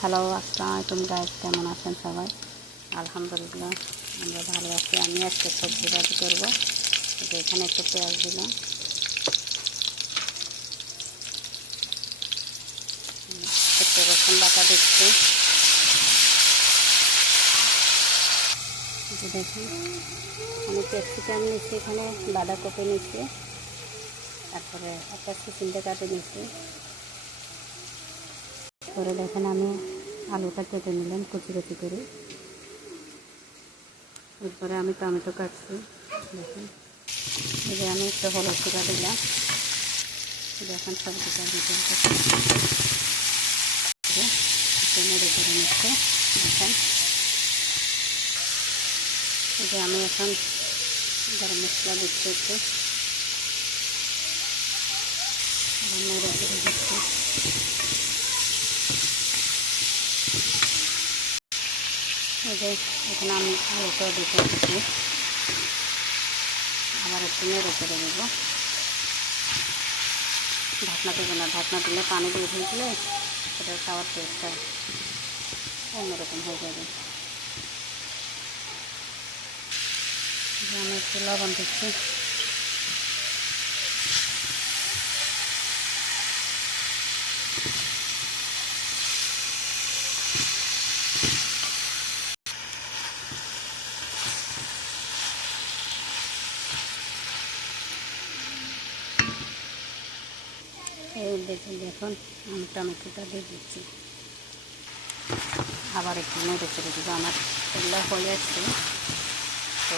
Hello, আসসালামু আলাইকুম guys, কেমন আছেন সবাই? আলহামদুলিল্লাহ আমরা ভালো আছি। আমি আজকে সবজি ভাজি করবো। এখানে একটু পেঁয়াজ দিলাম, একটু রসুন বাটা দিচ্ছি। দেখুন, আমি ক্যাপসিকাম নিচ্ছি, এখানে বাঁধাকপি নিচ্ছি, তারপরে একটা চিচিন্ডা কাটে নিচ্ছি। পরে দেখেন আমি আলুটা কেটে নিলাম কুচি কুচি করে। এরপরে আমি টমেটো কাটছি। দেখুন, এই যে আমি একটু হলুদ গুঁড়া দিলাম। দেখুন সবজিটা দিতে নেড়ে করে নিচ্ছে। দেখেন, এই যে আমি এখন গরম মশলা দিচ্ছি, একটু নেড়ে করে দিচ্ছি। এই যে এখানে আমি আলুটা দিতে দিচ্ছি, আবার একটু নেড়ে করে দেবো। ঢাকনা দেবো না, ঢাকনা দিলে পানি দিয়ে দিলে সেটা খাওয়ার টেস্টটা অন্যরকম হয়ে যাবে। আমি একটু লবণ দিচ্ছি। এই দেখুন আমি টমেটোটা দিয়ে দিচ্ছি, আবার একটু নেড়ে করে দেবো। আমার এগুলো হয়ে আসছে, তো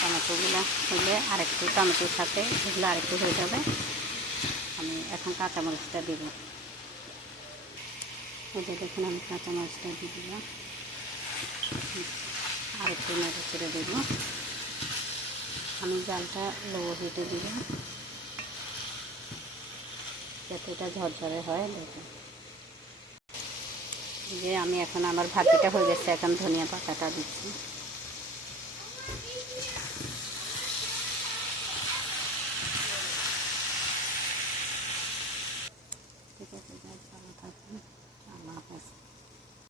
টমেটোগুলো হলে আরেকটু টমেটোর সাথে এগুলো আরেকটু হয়ে যাবে। আমি এখন কাঁচামরিচটা দিব। এই যে দেখুন আমি কাঁচামরিচটা দিয়ে দিলাম, আরেকটু নেড়ে করে দেবো। আমি জালটা লো হিটে দিব যাতে এটা ঝরঝরে হয়। দেখুন, যে আমি এখন আমার ভাজিটা হয়ে গেছে, এখন ধনিয়া পাতাটা দিচ্ছি।